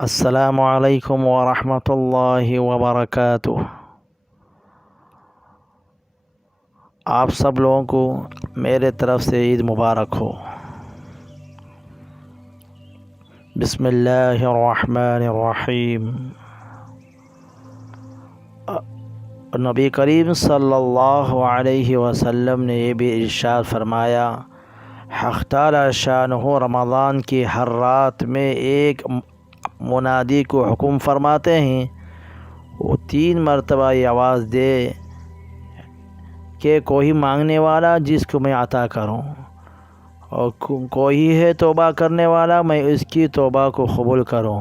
السلام علیکم ورحمۃ اللہ وبرکاتہ۔ آپ سب لوگوں کو میرے طرف سے عید مبارک ہو۔ بسم اللہ الرحمن الرحیم۔ نبی کریم صلی اللہ علیہ وسلم نے یہ بھی ارشاد فرمایا، حق تعالی شانہ رمضان کی ہر رات میں ایک منادی کو حکم فرماتے ہیں، وہ 3 مرتبہ یہ آواز دے کہ کوئی مانگنے والا جس کو میں عطا کروں، اور کوئی ہے توبہ کرنے والا میں اس کی توبہ کو قبول کروں،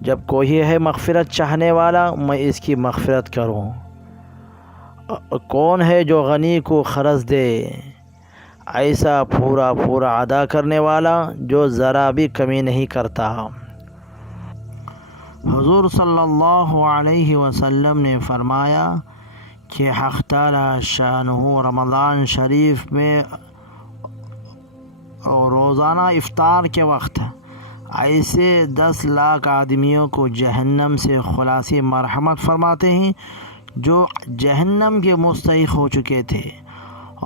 جب کوئی ہے مغفرت چاہنے والا میں اس کی مغفرت کروں، کون ہے جو غنی کو قرض دے ایسا پورا ادا کرنے والا جو ذرا بھی کمی نہیں کرتا۔ حضور صلی اللہ علیہ وسلم نے فرمایا کہ حق تعالی شانہ رمضان شریف میں روزانہ افطار کے وقت ایسے 10 لاکھ آدمیوں کو جہنم سے خلاصی مرحمت فرماتے ہیں جو جہنم کے مستحق ہو چکے تھے،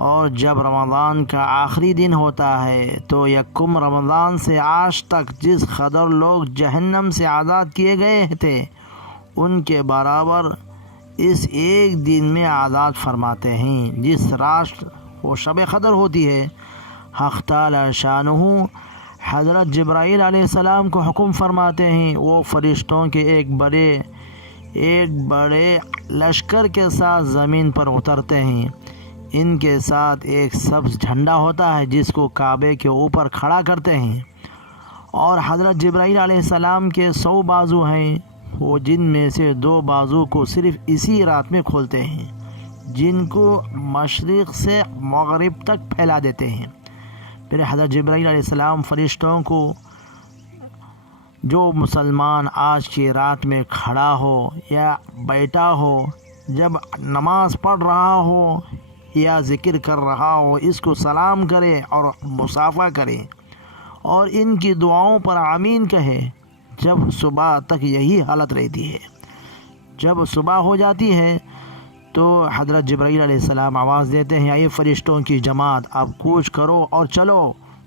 اور جب رمضان کا آخری دن ہوتا ہے تو یکم رمضان سے آج تک جس قدر لوگ جہنم سے آزاد کیے گئے تھے ان کے برابر اس ایک دن میں آزاد فرماتے ہیں جس رات وہ شب قدر ہوتی ہے۔ حق تعالی شانہ حضرت جبرائیل علیہ السلام کو حکم فرماتے ہیں، وہ فرشتوں کے ایک بڑے لشکر کے ساتھ زمین پر اترتے ہیں، ان کے ساتھ ایک سبز جھنڈا ہوتا ہے جس کو کعبے کے اوپر کھڑا کرتے ہیں، اور حضرت جبرائیل علیہ السلام کے 100 بازو ہیں، وہ جن میں سے 2 بازو کو صرف اسی رات میں کھولتے ہیں، جن کو مشرق سے مغرب تک پھیلا دیتے ہیں۔ پھر حضرت جبرائیل علیہ السلام فرشتوں کو، جو مسلمان آج کی رات میں کھڑا ہو یا بیٹھا ہو، جب نماز پڑھ رہا ہو یا ذکر کر رہا ہو، اس کو سلام کرے اور مصافحہ کرے اور ان کی دعاؤں پر آمین کہے۔ جب صبح تک یہی حالت رہتی ہے، جب صبح ہو جاتی ہے تو حضرت جبرائیل علیہ السلام آواز دیتے ہیں، اے فرشتوں کی جماعت اب کوچ کرو اور چلو۔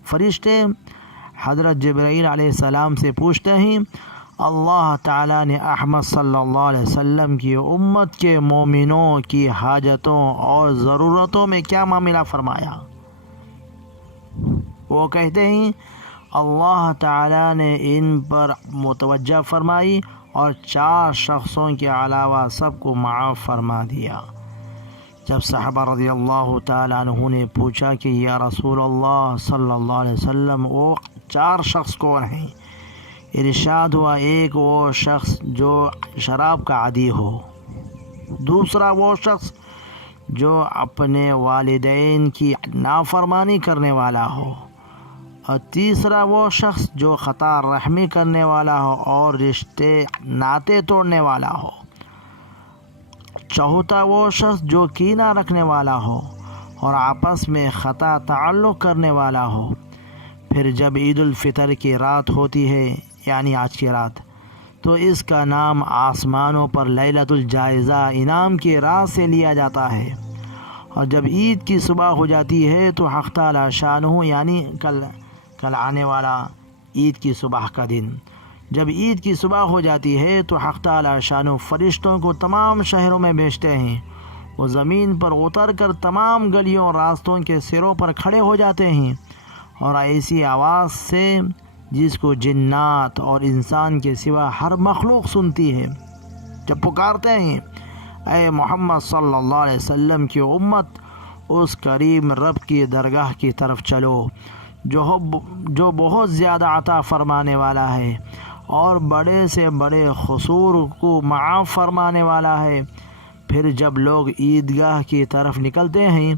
فرشتے حضرت جبرائیل علیہ السلام سے پوچھتے ہیں، اللہ تعالیٰ نے احمد صلی اللہ علیہ وسلم کی امت کے مومنوں کی حاجتوں اور ضرورتوں میں کیا معاملہ فرمایا؟ وہ کہتے ہیں، اللہ تعالیٰ نے ان پر متوجہ فرمائی اور 4 شخصوں کے علاوہ سب کو معاف فرما دیا۔ جب صحابہ رضی اللہ تعالیٰ عنہ نے پوچھا کہ یا رسول اللہ صلی اللہ علیہ وسلم وہ 4 شخص کون ہیں؟ ارشاد ہوا، ایک وہ شخص جو شراب کا عادی ہو، دوسرا وہ شخص جو اپنے والدین کی نافرمانی کرنے والا ہو، اور تیسرا وہ شخص جو خطا رحمی کرنے والا ہو اور رشتے ناطے توڑنے والا ہو، چوتھا وہ شخص جو کینہ رکھنے والا ہو اور آپس میں خطا تعلق کرنے والا ہو۔ پھر جب عید الفطر کی رات ہوتی ہے، یعنی آج کی رات، تو اس کا نام آسمانوں پر لیلۃ الجائزہ انعام کی رات سے لیا جاتا ہے، اور جب عید کی صبح ہو جاتی ہے تو حق تعالی شانہ، یعنی کل آنے والا عید کی صبح کا دن، جب عید کی صبح ہو جاتی ہے تو حق تعالی شانہ فرشتوں کو تمام شہروں میں بھیجتے ہیں، وہ زمین پر اتر کر تمام گلیوں اور راستوں کے سروں پر کھڑے ہو جاتے ہیں، اور ایسی آواز سے جس کو جنات اور انسان کے سوا ہر مخلوق سنتی ہے، جب پکارتے ہیں، اے محمد صلی اللہ علیہ وسلم کی امت، اس کریم رب کی درگاہ کی طرف چلو جو بہت زیادہ عطا فرمانے والا ہے اور بڑے سے بڑے قصور کو معاف فرمانے والا ہے۔ پھر جب لوگ عیدگاہ کی طرف نکلتے ہیں،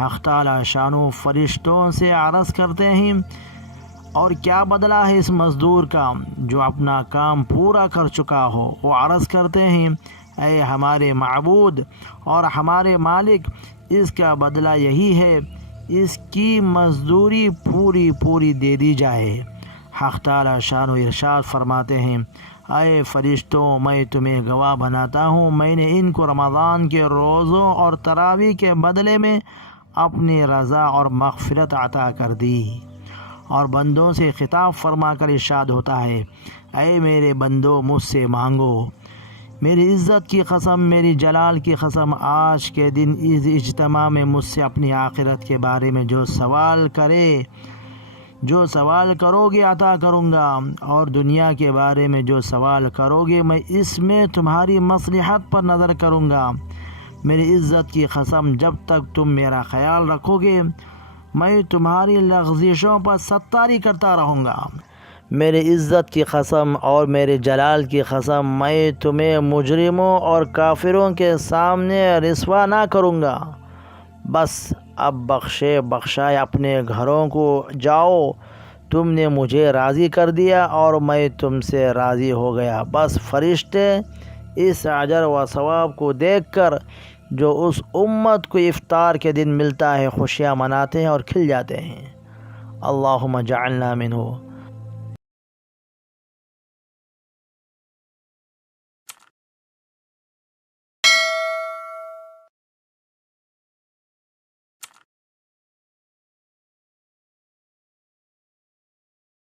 حق تعالی شانہ فرشتوں سے عرض کرتے ہیں، اور کیا بدلہ ہے اس مزدور کا جو اپنا کام پورا کر چکا ہو؟ وہ عرض کرتے ہیں، اے ہمارے معبود اور ہمارے مالک، اس کا بدلہ یہی ہے، اس کی مزدوری پوری دے دی جائے۔ حق تعالی شان و ارشاد فرماتے ہیں، اے فرشتوں، میں تمہیں گواہ بناتا ہوں، میں نے ان کو رمضان کے روزوں اور تراویح کے بدلے میں اپنی رضا اور مغفرت عطا کر دی۔ اور بندوں سے خطاب فرما کر ارشاد ہوتا ہے، اے میرے بندو، مجھ سے مانگو۔ میری عزت کی قسم، میری جلال کی قسم، آج کے دن اس اجتماع میں مجھ سے اپنی آخرت کے بارے میں جو سوال کرو گے عطا کروں گا، اور دنیا کے بارے میں جو سوال کرو گے میں اس میں تمہاری مصلحت پر نظر کروں گا۔ میری عزت کی قسم، جب تک تم میرا خیال رکھو گے میں تمہاری لغزشوں پر ستاری کرتا رہوں گا۔ میری عزت کی قسم اور میرے جلال کی قسم، میں تمہیں مجرموں اور کافروں کے سامنے رسوا نہ کروں گا۔ بس اب بخشائے اپنے گھروں کو جاؤ، تم نے مجھے راضی کر دیا اور میں تم سے راضی ہو گیا۔ بس فرشتے اس اجر و ثواب کو دیکھ کر جو اس امت کو افطار کے دن ملتا ہے خوشیاں مناتے ہیں اور کھل جاتے ہیں۔ اللہم اجعلنا منہ۔